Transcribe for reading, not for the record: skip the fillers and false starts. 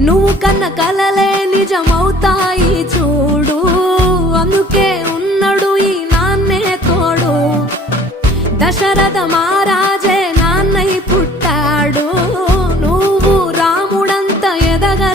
నువ్వు కన్న కలలే నిజమవుతాయి చూడు, అందుకే ఉన్నాడు ఈ నాన్నే తోడు. దశరథ మహారాజే నాన్నై పుట్టాడు, నువ్వు రాముడంత ఎదగ